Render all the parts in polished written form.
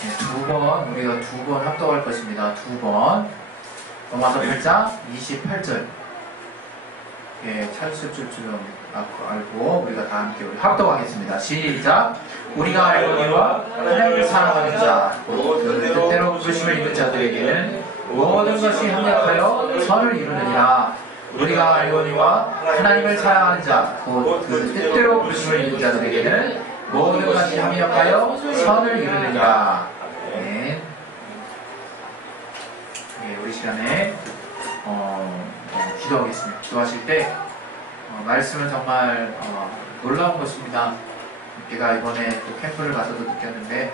네, 우리가 두 번 합독할 것입니다. 두 번. 로마서 8장 28절. 예, 찾으실 줄은 알고 우리가 다 함께 우리 합독하겠습니다. 시작. 우리가 알거니와 하나님을 사랑하는 자, 그 뜻대로 부르심을 입은 자들에게는 모든 것이 합력하여 선을 이루느니라. 우리가 알거니와 하나님을 사랑하는 자, 그 뜻대로 부르심을 입은 자들에게는 모든 것이 합력하여 선을 이루느니라. 네. 네, 우리 시간에 기도하겠습니다. 기도하실 때 말씀은 정말 놀라운 것입니다. 제가 이번에 또 캠프를 가서도 느꼈는데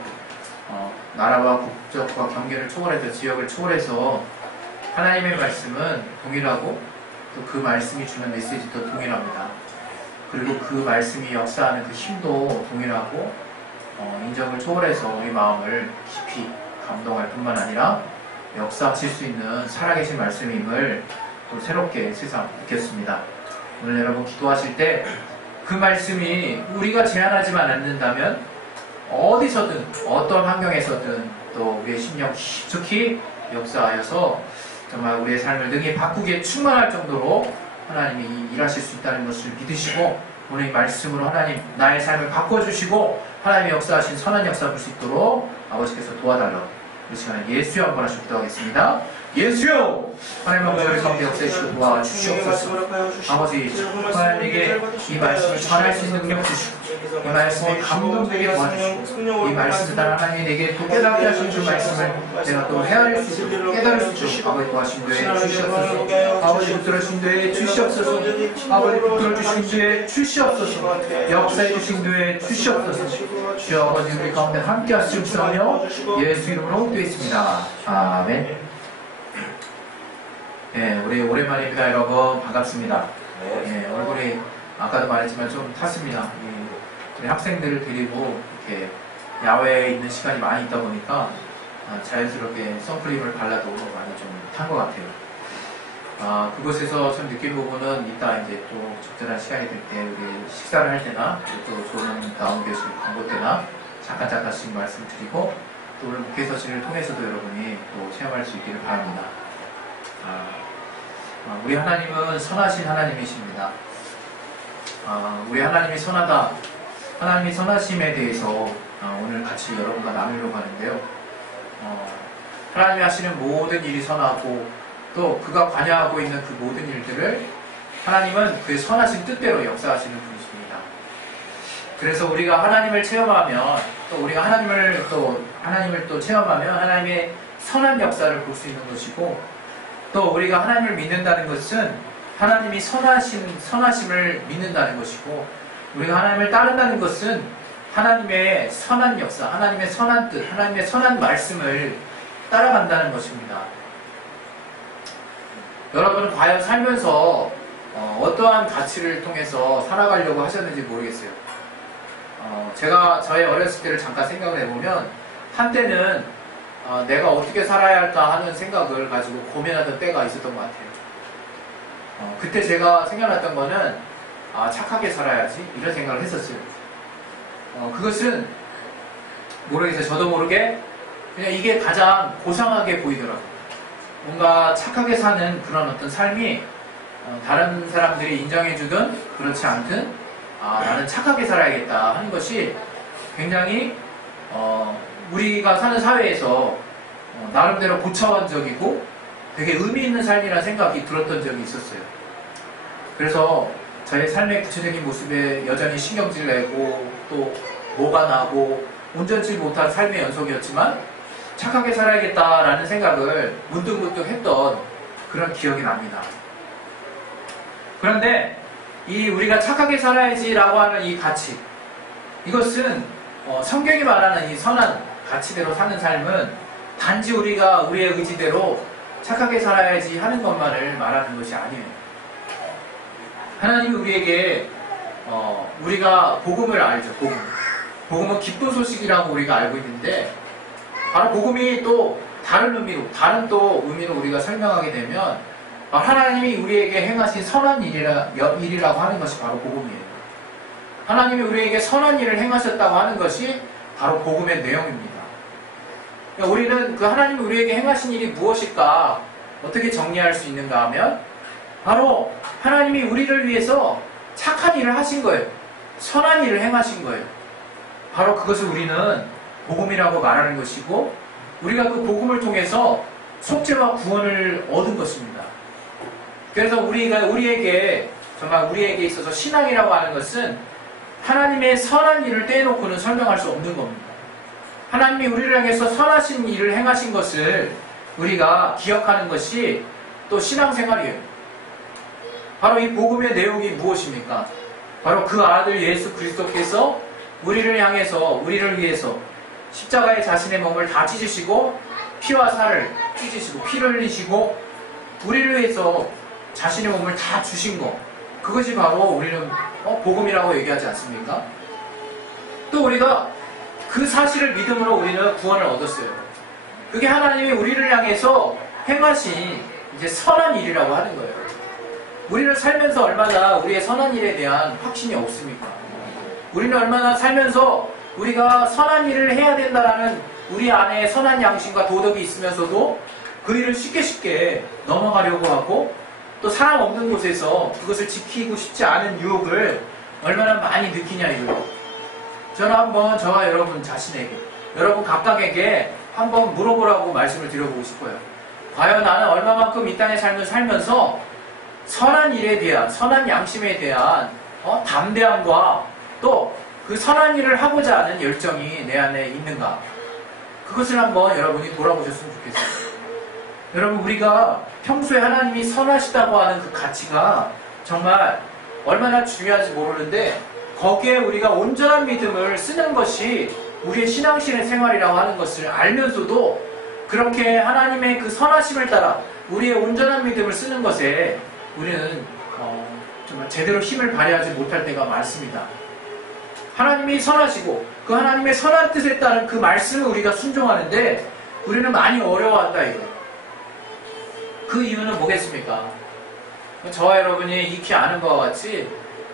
나라와 국적과 경계를 초월해서 지역을 초월해서 하나님의 말씀은 동일하고 또 그 말씀이 주는 메시지도 동일합니다. 그리고 그 말씀이 역사하는 그 힘도 동일하고 인정을 초월해서 우리 마음을 깊이 감동할 뿐만 아니라 역사하실 수 있는 살아계신 말씀임을 또 새롭게 세상 느꼈습니다. 오늘 여러분 기도하실 때 그 말씀이 우리가 제한하지만 않는다면 어디서든 어떤 환경에서든 또 우리의 심령 깊숙이 역사하여서 정말 우리의 삶을 능히 바꾸기에 충만할 정도로 하나님이 일하실 수 있다는 것을 믿으시고 오늘 이 말씀으로 하나님 나의 삶을 바꿔주시고 하나님의 역사하신 선한 역사 볼 수 있도록 아버지께서 도와달라고 이 시간에 예수여 한번 하시고 기도하겠습니다. 예수여! 하나님 아버지 가운데 역사해주시고 도와주시옵소서. 아버지 하나님에게 이 말씀을 전할 수 있는 능력 주시고 이 말씀에 감동되게 도와주시고 이 말씀을 따라 하나님이 내게 또 깨닫게 하신 그 말씀을 내가 또 헤아릴 수 있도록 깨달을 수 있도록 아버지 도와주신 되에 주시옵소서. 아버지 붙들어주신 되에 주시옵소서. 아버지 붙들어주신 되에 주시옵소서. 역사해 주신 되에 주시옵소서. 주여 아버지 우리 가운데 함께 하시옵소서. 예수 이름으로 기도했습니다. 아멘. 네, 우리 오랜만입니다, 여러분. 반갑습니다. 네, 얼굴이 아까도 말했지만 좀 탔습니다. 우리 학생들을 데리고 이렇게 야외에 있는 시간이 많이 있다 보니까 자연스럽게 선크림을 발라도 많이 좀 탄 것 같아요. 그곳에서 좀 느낀 부분은 이따 이제 또 적절한 시간이 될 때 우리 식사를 할 때나 또 좋은 나온 교실 광고 때나 잠깐씩 말씀드리고 또 오늘 목회서신을 통해서도 여러분이 또 체험할 수 있기를 바랍니다. 우리 하나님은 선하신 하나님이십니다. 우리 하나님이 선하다. 하나님이 선하심에 대해서 오늘 같이 여러분과 나누려고 하는데요. 하나님이 하시는 모든 일이 선하고 또 그가 관여하고 있는 그 모든 일들을 하나님은 그의 선하신 뜻대로 역사하시는 분이십니다. 그래서 우리가 하나님을 체험하면 또 우리가 하나님을 또 체험하면 하나님의 선한 역사를 볼 수 있는 것이고 또 우리가 하나님을 믿는다는 것은 하나님이 선하심을 믿는다는 것이고 우리가 하나님을 따른다는 것은 하나님의 선한 역사, 하나님의 선한 뜻, 하나님의 선한 말씀을 따라간다는 것입니다. 여러분은 과연 살면서 어떠한 가치를 통해서 살아가려고 하셨는지 모르겠어요. 제가 저의 어렸을 때를 잠깐 생각을 해보면 한때는 내가 어떻게 살아야 할까 하는 생각을 가지고 고민하던 때가 있었던 것 같아요. 그때 제가 생각났던 거는 착하게 살아야지 이런 생각을 했었어요. 그것은 모르겠어요. 저도 모르게 그냥 이게 가장 고상하게 보이더라고요. 뭔가 착하게 사는 그런 어떤 삶이 다른 사람들이 인정해주든 그렇지 않든 나는 착하게 살아야겠다 하는 것이 굉장히 우리가 사는 사회에서 나름대로 고차원적이고 되게 의미 있는 삶이라는 생각이 들었던 적이 있었어요. 그래서 저의 삶의 구체적인 모습에 여전히 신경질 내고 또 뭐가 나고 온전치 못한 삶의 연속이었지만 착하게 살아야겠다라는 생각을 문득문득 했던 그런 기억이 납니다. 그런데 이 우리가 착하게 살아야지라고 하는 이 가치, 이것은 성경이 말하는 이 선한 가치대로 사는 삶은 단지 우리가 우리의 의지대로 착하게 살아야지 하는 것만을 말하는 것이 아니에요. 하나님이 우리에게 우리가 복음을 알죠. 복음은 기쁜 소식이라고 우리가 알고 있는데 바로 복음이 또 다른 의미로 우리가 설명하게 되면 하나님이 우리에게 행하신 선한 일이라고 하는 것이 바로 복음이에요. 하나님이 우리에게 선한 일을 행하셨다고 하는 것이 바로 복음의 내용입니다. 우리는 그 하나님이 우리에게 행하신 일이 무엇일까? 어떻게 정리할 수 있는가 하면 바로 하나님이 우리를 위해서 착한 일을 하신 거예요. 선한 일을 행하신 거예요. 바로 그것을 우리는 복음이라고 말하는 것이고 우리가 그 복음을 통해서 속죄와 구원을 얻은 것입니다. 그래서 우리에게 정말 우리에게 있어서 신앙이라고 하는 것은 하나님의 선한 일을 떼놓고는 설명할 수 없는 겁니다. 하나님이 우리를 향해서 선하신 일을 행하신 것을 우리가 기억하는 것이 또 신앙생활이에요. 바로 이 복음의 내용이 무엇입니까? 바로 그 아들 예수 그리스도께서 우리를 향해서 우리를 위해서 십자가에 자신의 몸을 다 찢으시고 피와 살을 찢으시고 피를 흘리시고 우리를 위해서 자신의 몸을 다 주신 것, 그것이 바로 우리는 복음이라고 얘기하지 않습니까? 또 우리가 그 사실을 믿음으로 우리는 구원을 얻었어요. 그게 하나님이 우리를 향해서 행하신 이제 선한 일이라고 하는 거예요. 우리를 살면서 얼마나 우리의 선한 일에 대한 확신이 없습니까? 우리는 얼마나 살면서 우리가 선한 일을 해야 된다라는 우리 안에 선한 양심과 도덕이 있으면서도 그 일을 쉽게 넘어가려고 하고 또 사람 없는 곳에서 그것을 지키고 싶지 않은 유혹을 얼마나 많이 느끼냐 이거예요. 저는 한번 저와 여러분 자신에게, 여러분 각각에게 한번 물어보라고 말씀을 드려보고 싶어요. 과연 나는 얼마만큼 이 땅의 삶을 살면서 선한 일에 대한, 선한 양심에 대한 담대함과 또 그 선한 일을 하고자 하는 열정이 내 안에 있는가? 그것을 한번 여러분이 돌아보셨으면 좋겠어요. 여러분, 우리가 평소에 하나님이 선하시다고 하는 그 가치가 정말 얼마나 중요한지 모르는데 거기에 우리가 온전한 믿음을 쓰는 것이 우리의 신앙신의 생활이라고 하는 것을 알면서도 그렇게 하나님의 그 선하심을 따라 우리의 온전한 믿음을 쓰는 것에 우리는 정말 제대로 힘을 발휘하지 못할 때가 많습니다. 하나님이 선하시고 그 하나님의 선한 뜻에 따른 그 말씀을 우리가 순종하는데 우리는 많이 어려워한다 이거예요. 그 이유는 뭐겠습니까? 저와 여러분이 익히 아는 것과 같이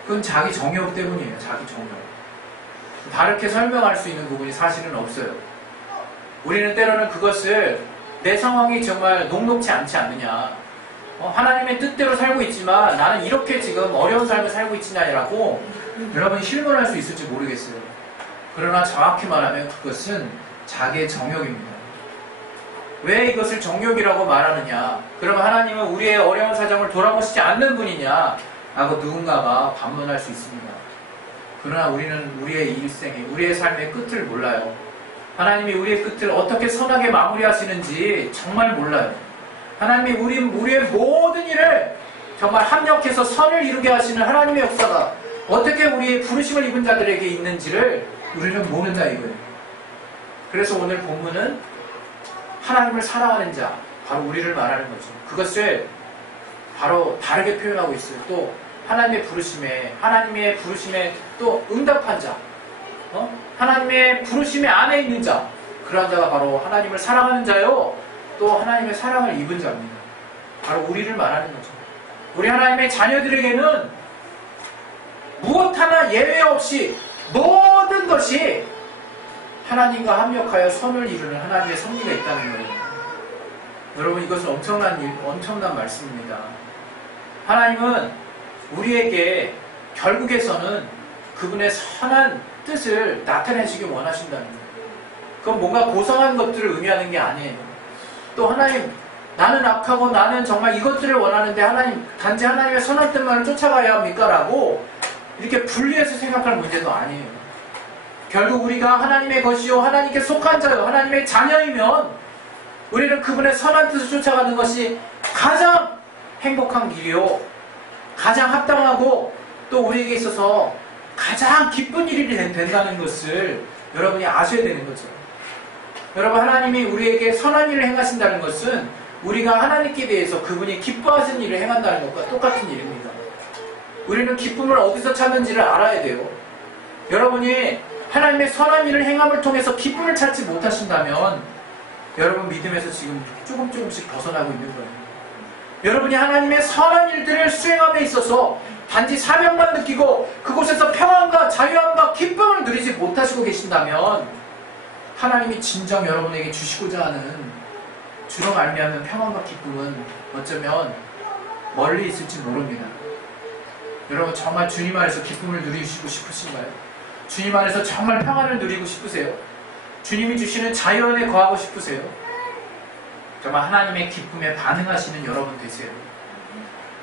그건 자기 정욕 때문이에요. 자기 정욕. 다르게 설명할 수 있는 부분이 사실은 없어요. 우리는 때로는 그것을 내 상황이 정말 녹록지 않지 않느냐, 하나님의 뜻대로 살고 있지만 나는 이렇게 지금 어려운 삶을 살고 있지냐라고 여러분이 실문할 수 있을지 모르겠어요. 그러나 정확히 말하면 그것은 자기의 정욕입니다. 왜 이것을 정욕이라고 말하느냐? 그러면 하나님은 우리의 어려운 사정을 돌아보시지 않는 분이냐? 라고 누군가가 반문할 수 있습니다. 그러나 우리는 우리의 일생에, 우리의 삶의 끝을 몰라요. 하나님이 우리의 끝을 어떻게 선하게 마무리하시는지 정말 몰라요. 하나님이 우리의 모든 일을 정말 합력해서 선을 이루게 하시는 하나님의 역사가 어떻게 우리의 부르심을 입은 자들에게 있는지를 우리는 모른다 이거예요. 그래서 오늘 본문은 하나님을 사랑하는 자, 바로 우리를 말하는 거죠. 그것을 바로 다르게 표현하고 있어요. 또 하나님의 부르심에 또 응답한 자, 하나님의 부르심의 안에 있는 자, 그런 자가 바로 하나님을 사랑하는 자요, 또 하나님의 사랑을 입은 자입니다. 바로 우리를 말하는 거죠. 우리 하나님의 자녀들에게는 무엇 하나 예외 없이 모든 것이 하나님과 합력하여 선을 이루는 하나님의 섭리가 있다는 거예요. 여러분, 이것은 엄청난 말씀입니다. 하나님은 우리에게 결국에서는 그분의 선한 뜻을 나타내시길 원하신다는 거예요. 그건 뭔가 고상한 것들을 의미하는 게 아니에요. 또 하나님, 나는 악하고 나는 정말 이것들을 원하는데 하나님, 단지 하나님의 선한 뜻만을 쫓아가야 합니까? 라고 이렇게 분리해서 생각할 문제도 아니에요. 결국 우리가 하나님의 것이요 하나님께 속한 자요 하나님의 자녀이면 우리는 그분의 선한 뜻을 쫓아가는 것이 가장 행복한 길이요 가장 합당하고 또 우리에게 있어서 가장 기쁜 일이 된다는 것을 여러분이 아셔야 되는 거죠. 여러분, 하나님이 우리에게 선한 일을 행하신다는 것은 우리가 하나님께 대해서 그분이 기뻐하시는 일을 행한다는 것과 똑같은 일입니다. 우리는 기쁨을 어디서 찾는지를 알아야 돼요. 여러분이 하나님의 선한 일을 행함을 통해서 기쁨을 찾지 못하신다면 여러분 믿음에서 지금 조금씩 벗어나고 있는 거예요. 여러분이 하나님의 선한 일들을 수행함에 있어서 단지 사명만 느끼고 그곳에서 평안과 자유함과 기쁨을 누리지 못하시고 계신다면 하나님이 진정 여러분에게 주시고자 하는 주로 말미암은 평안과 기쁨은 어쩌면 멀리 있을지 모릅니다. 여러분 정말 주님 안에서 기쁨을 누리시고 싶으신가요? 주님 안에서 정말 평안을 누리고 싶으세요? 주님이 주시는 자유 안에 거하고 싶으세요? 정말 하나님의 기쁨에 반응하시는 여러분 되세요.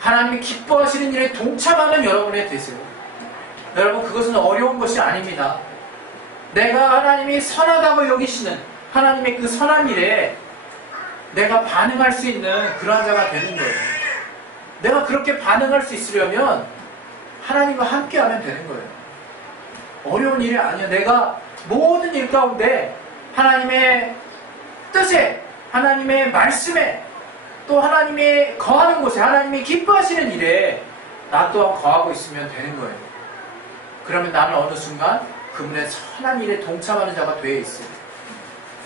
하나님이 기뻐하시는 일에 동참하는 여러분이 되세요. 여러분 그것은 어려운 것이 아닙니다. 내가 하나님이 선하다고 여기시는 하나님의 그 선한 일에 내가 반응할 수 있는 그러한 자가 되는 거예요. 내가 그렇게 반응할 수 있으려면 하나님과 함께하면 되는 거예요. 어려운 일이 아니야. 내가 모든 일 가운데 하나님의 뜻에, 하나님의 말씀에, 또 하나님의 거하는 곳에, 하나님이 기뻐하시는 일에 나 또한 거하고 있으면 되는 거예요. 그러면 나는 어느 순간 그분의 선한 일에 동참하는 자가 되어 있어요.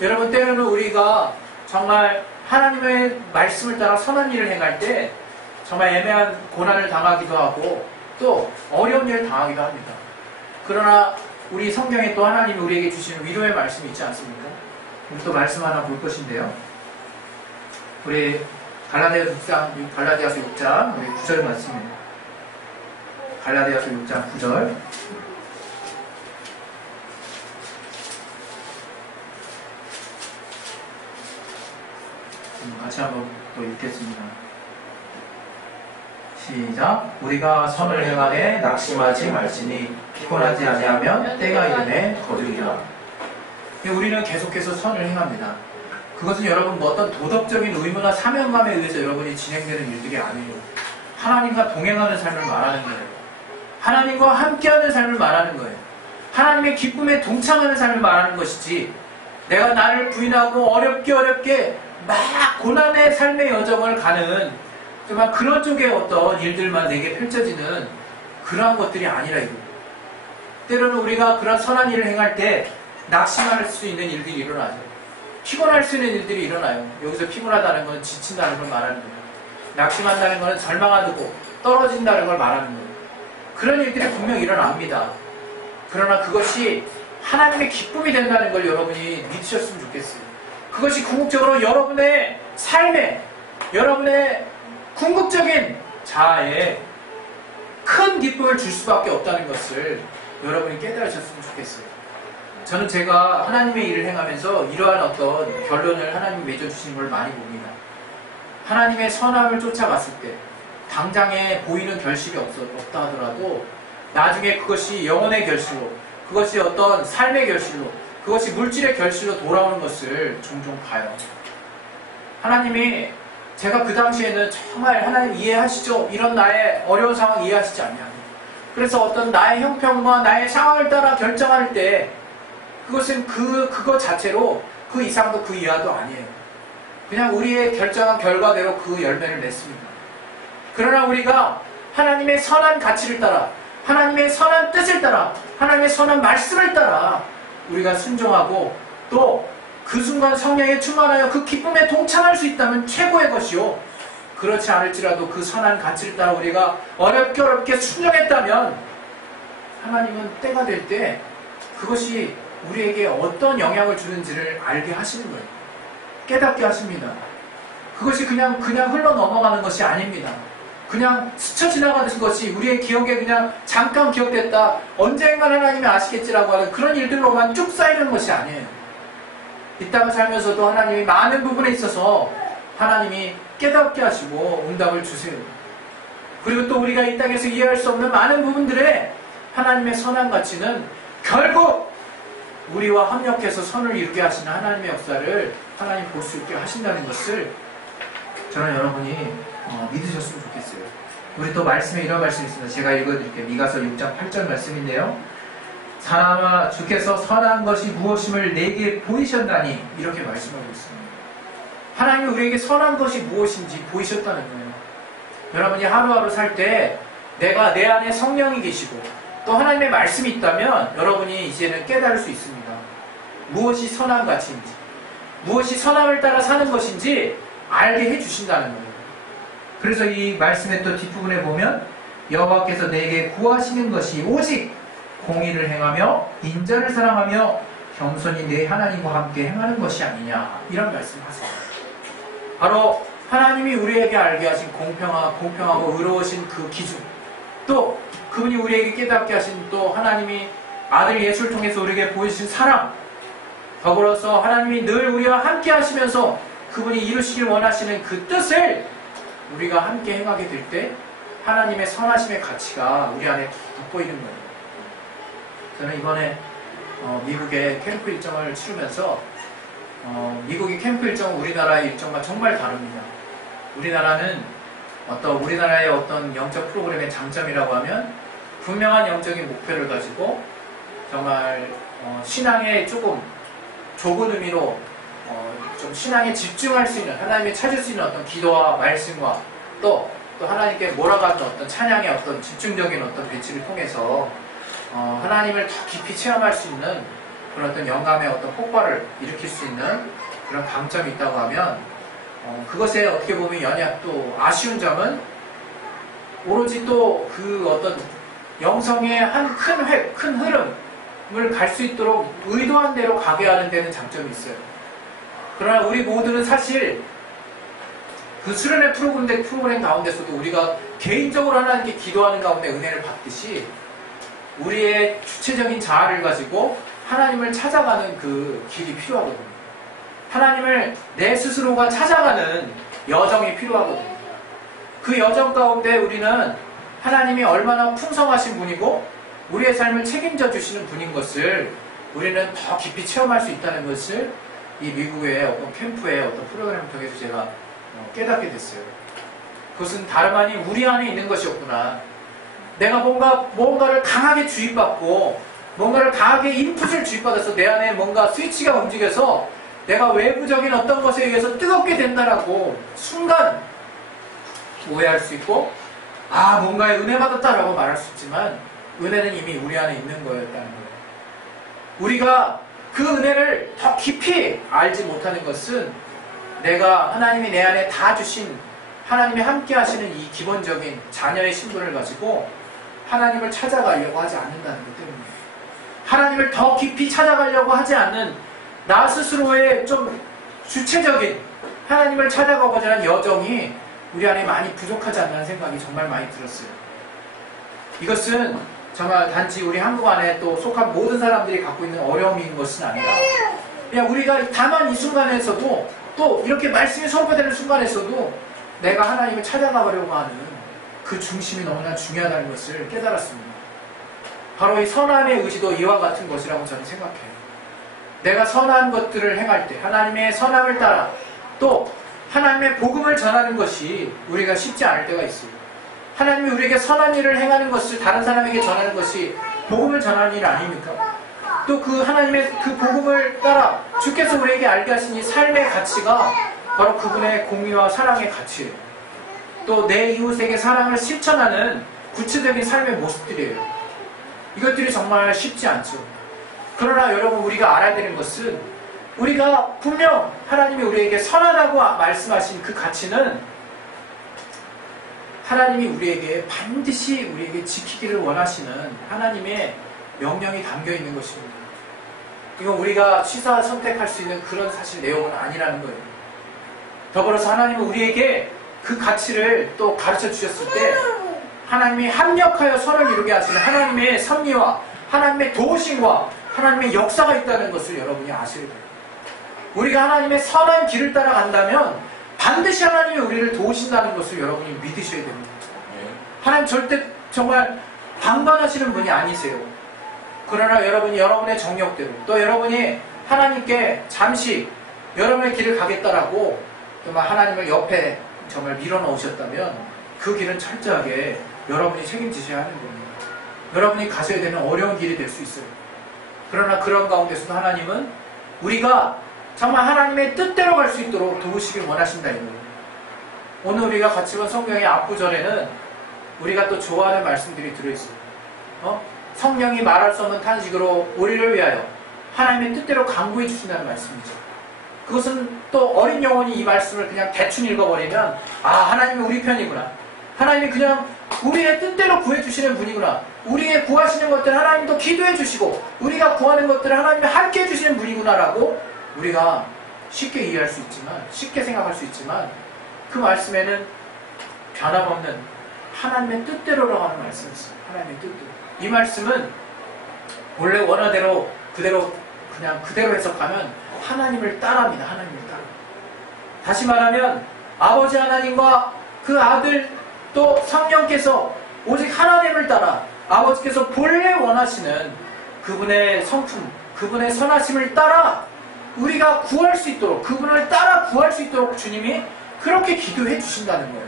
여러분 때로는 우리가 정말 하나님의 말씀을 따라 선한 일을 행할 때 정말 애매한 고난을 당하기도 하고 또 어려운 일을 당하기도 합니다. 그러나 우리 성경에 또 하나님이 우리에게 주시는 위로의 말씀이 있지 않습니까? 우리 또 말씀 하나 볼 것인데요. 우리 갈라디아서 6장 우리 9절 말씀입니다. 갈라디아서 6장 9절. 같이 한번 또 읽겠습니다. 시작. 우리가 선을 행하되 낙심하지 말지니 피곤하지 아니하면 때가 이르매 거두리라. 우리는 계속해서 선을 행합니다. 그것은 여러분 뭐 어떤 도덕적인 의무나 사명감에 의해서 여러분이 진행되는 일들이 아니에요. 하나님과 동행하는 삶을 말하는 거예요. 하나님과 함께하는 삶을 말하는 거예요. 하나님의 기쁨에 동참하는 삶을 말하는 것이지 내가 나를 부인하고 어렵게 막 고난의 삶의 여정을 가는 정말 그런 쪽의 어떤 일들만 내게 펼쳐지는 그러한 것들이 아니라 이거. 때로는 우리가 그런 선한 일을 행할 때 낙심할 수 있는 일들이 일어나죠. 피곤할 수 있는 일들이 일어나요. 여기서 피곤하다는 건 지친다는 걸 말하는 거예요. 낙심한다는 건 절망하고 떨어진다는 걸 말하는 거예요. 그런 일들이 분명 일어납니다. 그러나 그것이 하나님의 기쁨이 된다는 걸 여러분이 믿으셨으면 좋겠어요. 그것이 궁극적으로 여러분의 삶에, 여러분의 궁극적인 자아에 큰 기쁨을 줄 수밖에 없다는 것을 여러분이 깨달으셨으면 좋겠어요. 저는 제가 하나님의 일을 행하면서 이러한 어떤 결론을 하나님이 맺어주시는 걸 많이 봅니다. 하나님의 선함을 쫓아갔을 때 당장에 보이는 결실이 없다 하더라도 나중에 그것이 영혼의 결실로, 그것이 어떤 삶의 결실로, 그것이 물질의 결실로 돌아오는 것을 종종 봐요. 하나님이 제가 그 당시에는 정말 하나님 이해하시죠? 이런 나의 어려운 상황 이해하시지 않냐. 그래서 어떤 나의 형편과 나의 상황을 따라 결정할 때 그것은 그거 자체로 그 이상도 그 이하도 아니에요. 그냥 우리의 결정한 결과대로 그 열매를 맺습니다. 그러나 우리가 하나님의 선한 가치를 따라, 하나님의 선한 뜻을 따라, 하나님의 선한 말씀을 따라 우리가 순종하고 또 그 순간 성령에 충만하여 그 기쁨에 동참할 수 있다면 최고의 것이요. 그렇지 않을지라도 그 선한 가치를 따라 우리가 어렵게 순종했다면 하나님은 때가 될 때 그것이 우리에게 어떤 영향을 주는지를 알게 하시는 거예요. 깨닫게 하십니다. 그것이 그냥 흘러 넘어가는 것이 아닙니다. 그냥 스쳐 지나가는 것이 우리의 기억에 그냥 잠깐 기억됐다, 언젠가 하나님이 아시겠지라고 하는 그런 일들로만 쭉 쌓이는 것이 아니에요. 이 땅을 살면서도 하나님이 많은 부분에 있어서 하나님이 깨닫게 하시고 응답을 주세요. 그리고 또 우리가 이 땅에서 이해할 수 없는 많은 부분들에 하나님의 선한 가치는 결국 우리와 협력해서 선을 이루게 하시는 하나님의 역사를 하나님 볼 수 있게 하신다는 것을 저는 여러분이 믿으셨으면 좋겠어요. 우리 또 말씀에 이런 말씀이 있습니다. 제가 읽어드릴게요. 미가서 6장 8절 말씀인데요. 사람아 주께서 선한 것이 무엇임을 내게 보이셨다니, 이렇게 말씀하고 있습니다. 하나님이 우리에게 선한 것이 무엇인지 보이셨다는 거예요. 여러분이 하루하루 살 때 내가 내 안에 성령이 계시고 또 하나님의 말씀이 있다면 여러분이 이제는 깨달을 수 있습니다. 무엇이 선한 가치인지, 무엇이 선함을 따라 사는 것인지 알게 해주신다는 거예요. 그래서 이 말씀의 또 뒷부분에 보면 여호와께서 내게 구하시는 것이 오직 공의를 행하며 인자를 사랑하며 겸손히 내 하나님과 함께 행하는 것이 아니냐, 이런 말씀하세요. 바로 하나님이 우리에게 알게 하신 공평하고 의로우신 그 기준, 또 그분이 우리에게 깨닫게 하신 또 하나님이 아들 예수를 통해서 우리에게 보여주신 사랑, 더불어서 하나님이 늘 우리와 함께 하시면서 그분이 이루시길 원하시는 그 뜻을 우리가 함께 행하게 될 때 하나님의 선하심의 가치가 우리 안에 돋보이는 거예요. 저는 이번에 미국의 캠프 일정을 치르면서 미국의 캠프 일정은 우리나라의 일정과 정말 다릅니다. 우리나라의 어떤 영적 프로그램의 장점이라고 하면 분명한 영적인 목표를 가지고 정말 신앙에 조금 좁은 의미로 좀 신앙에 집중할 수 있는, 하나님이 찾을 수 있는 어떤 기도와 말씀과 또 하나님께 몰아가는 어떤 찬양의 어떤 집중적인 어떤 배치를 통해서 하나님을 더 깊이 체험할 수 있는 그런 어떤 영감의 어떤 폭발을 일으킬 수 있는 그런 강점이 있다고 하면 그것에 어떻게 보면 연약 또 아쉬운 점은 오로지 또 그 어떤 영성의 한 큰 흐름을 갈 수 있도록 의도한 대로 가게 하는 데는 장점이 있어요. 그러나 우리 모두는 사실 그 수련회 프로그램 가운데서도 우리가 개인적으로 하나님께 기도하는 가운데 은혜를 받듯이 우리의 주체적인 자아를 가지고 하나님을 찾아가는 그 길이 필요하거든요. 하나님을 내 스스로가 찾아가는 여정이 필요하거든요. 그 여정 가운데 우리는 하나님이 얼마나 풍성하신 분이고 우리의 삶을 책임져 주시는 분인 것을 우리는 더 깊이 체험할 수 있다는 것을 이 미국의 어떤 캠프의 어떤 프로그램을 통해서 제가 깨닫게 됐어요. 그것은 다름 아닌 우리 안에 있는 것이었구나. 내가 뭔가를 강하게 주입받고 뭔가를 강하게 인풋을 주입받아서 내 안에 뭔가 스위치가 움직여서 내가 외부적인 어떤 것에 의해서 뜨겁게 된다라고 순간 오해할 수 있고 뭔가에 은혜 받았다라고 말할 수 있지만 은혜는 이미 우리 안에 있는 거였다는 거예요. 우리가 그 은혜를 더 깊이 알지 못하는 것은 내가 하나님이 내 안에 다 주신 하나님이 함께 하시는 이 기본적인 자녀의 신분을 가지고 하나님을 찾아가려고 하지 않는다는 것 때문이에요. 하나님을 더 깊이 찾아가려고 하지 않는 나 스스로의 좀 주체적인 하나님을 찾아가고자 하는 여정이 우리 안에 많이 부족하지 않나는 생각이 정말 많이 들었어요. 이것은 정말 단지 우리 한국 안에 또 속한 모든 사람들이 갖고 있는 어려움인 것은 아니라 그냥 우리가 다만 이 순간에서도 또 이렇게 말씀이 선포되는 순간에서도 내가 하나님을 찾아가려고 하는 그 중심이 너무나 중요하다는 것을 깨달았습니다. 바로 이 선함의 의지도 이와 같은 것이라고 저는 생각해요. 내가 선한 것들을 행할 때 하나님의 선함을 따라 또 하나님의 복음을 전하는 것이 우리가 쉽지 않을 때가 있어요. 하나님이 우리에게 선한 일을 행하는 것을 다른 사람에게 전하는 것이 복음을 전하는 일 아닙니까? 또 그 하나님의 그 복음을 따라 주께서 우리에게 알게 하신 이 삶의 가치가 바로 그분의 공의와 사랑의 가치예요. 또 내 이웃에게 사랑을 실천하는 구체적인 삶의 모습들이에요. 이것들이 정말 쉽지 않죠. 그러나 여러분, 우리가 알아야 되는 것은 우리가 분명 하나님이 우리에게 선하다고 말씀하신 그 가치는 하나님이 우리에게 반드시 우리에게 지키기를 원하시는 하나님의 명령이 담겨 있는 것입니다. 이건 우리가 취사 선택할 수 있는 그런 사실 내용은 아니라는 거예요. 더불어서 하나님은 우리에게 그 가치를 또 가르쳐 주셨을 때 하나님이 합력하여 선을 이루게 하시는 하나님의 섭리와 하나님의 도우심과 하나님의 역사가 있다는 것을 여러분이 아셔야 돼요. 우리가 하나님의 선한 길을 따라간다면 반드시 하나님이 우리를 도우신다는 것을 여러분이 믿으셔야 됩니다. 하나님 절대 정말 방관하시는 분이 아니세요. 그러나 여러분이 여러분의 정력대로 또 여러분이 하나님께 잠시 여러분의 길을 가겠다라고 정말 하나님을 옆에 정말 밀어넣으셨다면 그 길은 철저하게 여러분이 책임지셔야 하는 겁니다. 여러분이 가셔야 되는 어려운 길이 될 수 있어요. 그러나 그런 가운데서도 하나님은 우리가 정말 하나님의 뜻대로 갈 수 있도록 도우시길 원하신다 이거예요. 오늘 우리가 같이 본 성경의 앞부절에는 우리가 또 좋아하는 말씀들이 들어있어요. 성령이 말할 수 없는 탄식으로 우리를 위하여 하나님의 뜻대로 간구해 주신다는 말씀이죠. 그것은 또 어린 영혼이 이 말씀을 그냥 대충 읽어버리면 하나님이 우리 편이구나, 하나님이 그냥 우리의 뜻대로 구해주시는 분이구나, 우리의 구하시는 것들 하나님도 기도해 주시고 우리가 구하는 것들을 하나님이 함께 해주시는 분이구나라고 우리가 쉽게 이해할 수 있지만, 쉽게 생각할 수 있지만 그 말씀에는 변함없는 하나님의 뜻대로라고 하는 말씀이 있어요. 하나님의 뜻대로. 이 말씀은 원래 원어대로 그대로 그냥 그대로 해석하면 하나님을 따라합니다. 하나님을 따라. 다시 말하면 아버지 하나님과 그 아들 또 성령께서 오직 하나님을 따라 아버지께서 본래 원하시는 그분의 성품, 그분의 선하심을 따라 우리가 구할 수 있도록, 그분을 따라 구할 수 있도록 주님이 그렇게 기도해 주신다는 거예요.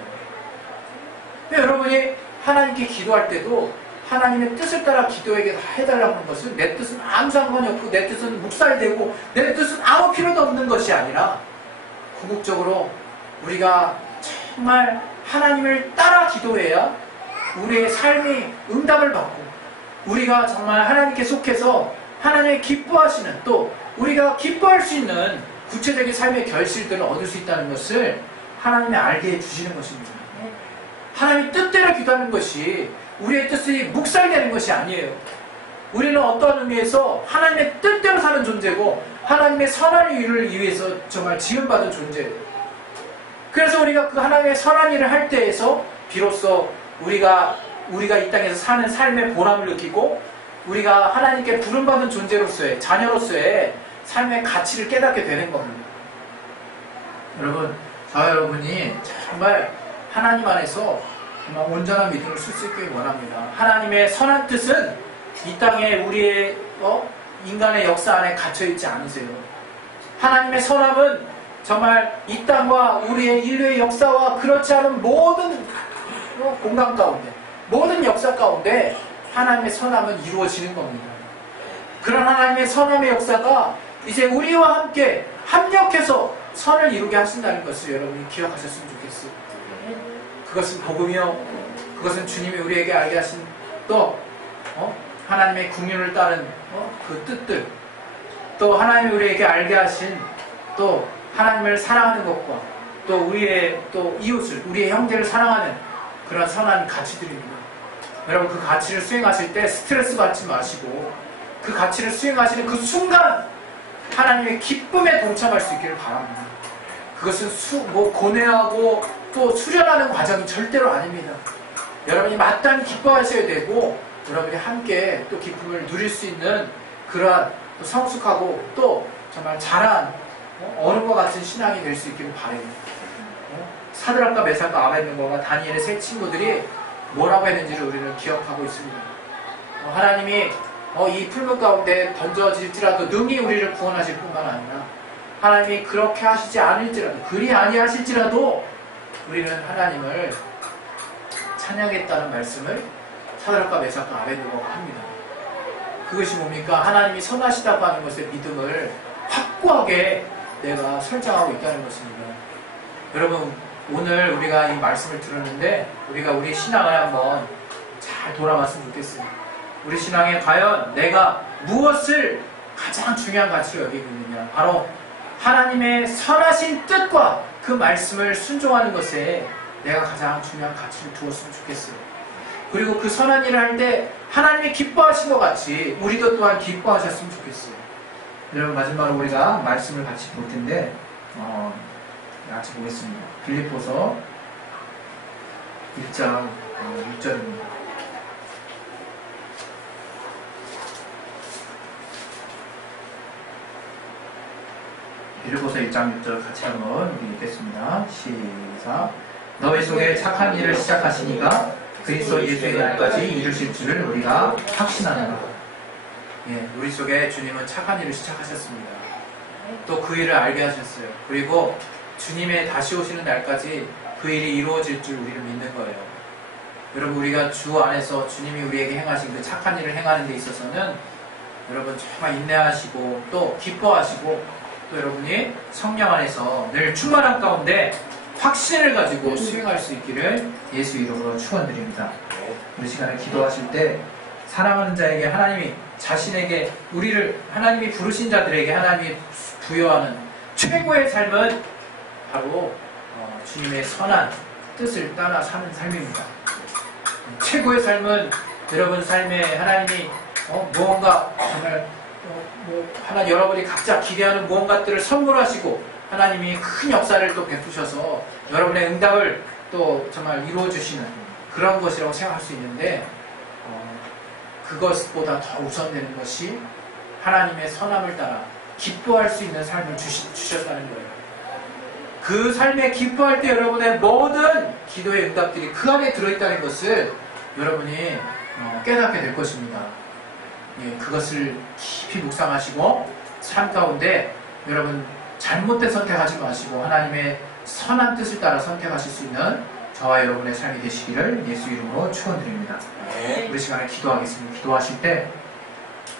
여러분이 하나님께 기도할 때도 하나님의 뜻을 따라 기도해달라고 하는 것은 내 뜻은 아무 상관이 없고 내 뜻은 묵살되고 내 뜻은 아무 필요도 없는 것이 아니라 궁극적으로 우리가 정말 하나님을 따라 기도해야 우리의 삶이 응답을 받고 우리가 정말 하나님께 속해서 하나님의 기뻐하시는, 또 우리가 기뻐할 수 있는 구체적인 삶의 결실들을 얻을 수 있다는 것을 하나님이 알게 해주시는 것입니다. 하나님의 뜻대로 기도하는 것이 우리의 뜻이 묵살되는 것이 아니에요. 우리는 어떠한 의미에서 하나님의 뜻대로 사는 존재고 하나님의 선한 일을 위해서 정말 지음받은 존재예요. 그래서 우리가 그 하나님의 선한 일을 할 때에서 비로소 우리가 이 땅에서 사는 삶의 보람을 느끼고 우리가 하나님께 부름받은 존재로서의, 자녀로서의 삶의 가치를 깨닫게 되는 겁니다. 여러분, 저와 여러분이 정말 하나님 안에서 정말 온전한 믿음을 쓸 수 있길 원합니다. 하나님의 선한 뜻은 이 땅에 우리의 인간의 역사 안에 갇혀있지 않으세요. 하나님의 선함은 정말 이 땅과 우리의 인류의 역사와 그렇지 않은 모든 공간 가운데, 모든 역사 가운데 하나님의 선함은 이루어지는 겁니다. 그런 하나님의 선함의 역사가 이제 우리와 함께 합력해서 선을 이루게 하신다는 것을 여러분이 기억하셨으면 좋겠어요. 그것은 복음이요, 그것은 주님이 우리에게 알게 하신 또 하나님의 궁륜을 따른 그 뜻들, 또 하나님이 우리에게 알게 하신 또 하나님을 사랑하는 것과 또 우리의 또 이웃을, 우리의 형제를 사랑하는 그런 선한 가치들입니다. 여러분, 그 가치를 수행하실 때 스트레스 받지 마시고 그 가치를 수행하시는 그 순간 하나님의 기쁨에 동참할 수 있기를 바랍니다. 그것은 고뇌하고 또 수련하는 과정이 절대로 아닙니다. 여러분이 마땅히 기뻐하셔야 되고 여러분이 함께 또 기쁨을 누릴 수 있는 그러한 또 성숙하고 또 정말 자란 어른과 같은 신앙이 될 수 있기를 바라요. 사드락과 메삭과 아벳느고가 다니엘의 세 친구들이 뭐라고 했는지를 우리는 기억하고 있습니다. 하나님이 이 풀무 가운데 던져질지라도 능히 우리를 구원하실 뿐만 아니라 하나님이 그렇게 하시지 않을지라도, 그리 아니하실지라도 우리는 하나님을 찬양했다는 말씀을 사드락과 메삭과 아벳느고가 합니다. 그것이 뭡니까? 하나님이 선하시다고 하는 것의 믿음을 확고하게 내가 설정하고 있다는 것입니다. 여러분, 오늘 우리가 이 말씀을 들었는데 우리가 우리 신앙을 한번 잘 돌아봤으면 좋겠어요. 우리 신앙에 과연 내가 무엇을 가장 중요한 가치로 여기고 있느냐? 바로 하나님의 선하신 뜻과 그 말씀을 순종하는 것에 내가 가장 중요한 가치를 두었으면 좋겠어요. 그리고 그 선한 일을 할 때 하나님이 기뻐하신 것 같이 우리도 또한 기뻐하셨으면 좋겠어요. 여러분, 마지막으로 우리가 말씀을 같이 볼 텐데 같이 보겠습니다. 빌립보서 1장 6절입니다. 빌립보서 1장 6절 같이 한번 우리 읽겠습니다. 시작. 너희 속에 착한 일을 시작하시니가 그리스도 예수의 날까지 이루실 줄을 우리가 확신하노라. 예, 우리 속에 주님은 착한 일을 시작하셨습니다. 또 그 일을 알게 하셨어요. 그리고 주님의 다시 오시는 날까지 그 일이 이루어질 줄 우리를 믿는 거예요. 여러분, 우리가 주 안에서 주님이 우리에게 행하신 그 착한 일을 행하는 데 있어서는 여러분 정말 인내하시고 또 기뻐하시고 또 여러분이 성령 안에서 늘 충만한 가운데 확신을 가지고 수행할 수 있기를 예수 이름으로 축원드립니다. 우리 시간에 기도하실 때 사랑하는 자에게 하나님이 자신에게 우리를 하나님이 부르신 자들에게 하나님이 부여하는 최고의 삶은 바로 주님의 선한 뜻을 따라 사는 삶입니다. 최고의 삶은 여러분 삶에 하나님이 무언가 정말 하나 여러분이 각자 기대하는 무언가들을 선물하시고 하나님이 큰 역사를 또 베푸셔서 여러분의 응답을 또 정말 이루어 주시는 그런 것이라고 생각할 수 있는데 그것보다 더 우선되는 것이 하나님의 선함을 따라 기뻐할 수 있는 삶을 주셨다는 거예요. 그 삶에 기뻐할 때 여러분의 모든 기도의 응답들이 그 안에 들어있다는 것을 여러분이 깨닫게 될 것입니다. 예, 그것을 깊이 묵상하시고 삶 가운데 여러분 잘못된 선택하지 마시고 하나님의 선한 뜻을 따라 선택하실 수 있는 저와 여러분의 삶이 되시기를 예수 이름으로 축원드립니다. 네. 우리 시간에 기도하겠습니다. 기도하실 때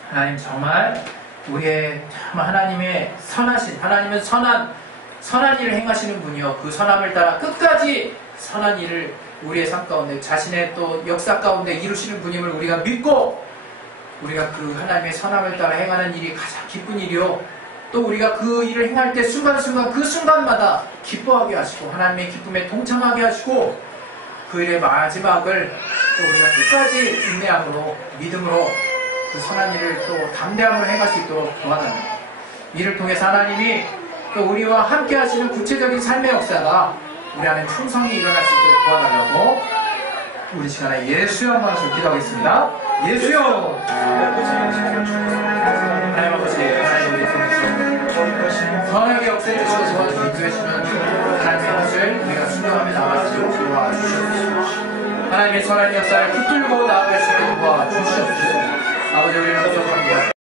하나님 정말 우리의 하나님의 선하신 하나님은 선한 일을 행하시는 분이요 그 선함을 따라 끝까지 선한 일을 우리의 삶 가운데 자신의 또 역사 가운데 이루시는 분임을 우리가 믿고 우리가 그 하나님의 선함을 따라 행하는 일이 가장 기쁜 일이요 또 우리가 그 일을 행할 때 순간순간 그 순간마다 기뻐하게 하시고 하나님의 기쁨에 동참하게 하시고 그 일의 마지막을 또 우리가 끝까지 인내함으로 믿음으로 그 선한 일을 또 담대함으로 행할 수 있도록 도와달라고 이를 통해서 하나님이 또 우리와 함께 하시는 구체적인 삶의 역사가 우리 안에 풍성히 일어날 수 있도록 도와달라고 우리 시간에 예수여 한번 기도하겠습니다. 예수여 하나님 아버지 하나님 우리 통해서 선하게 역사해 주시고 도와주시고 인도해주시면 하나님의 것을 우리가 순종하며 나아가시고 도와주시옵소서. 하나님의 선한 역사를 붙들고 나아갈 수 있도록 도와주시옵소서. 아버지 우리를 기도합니다.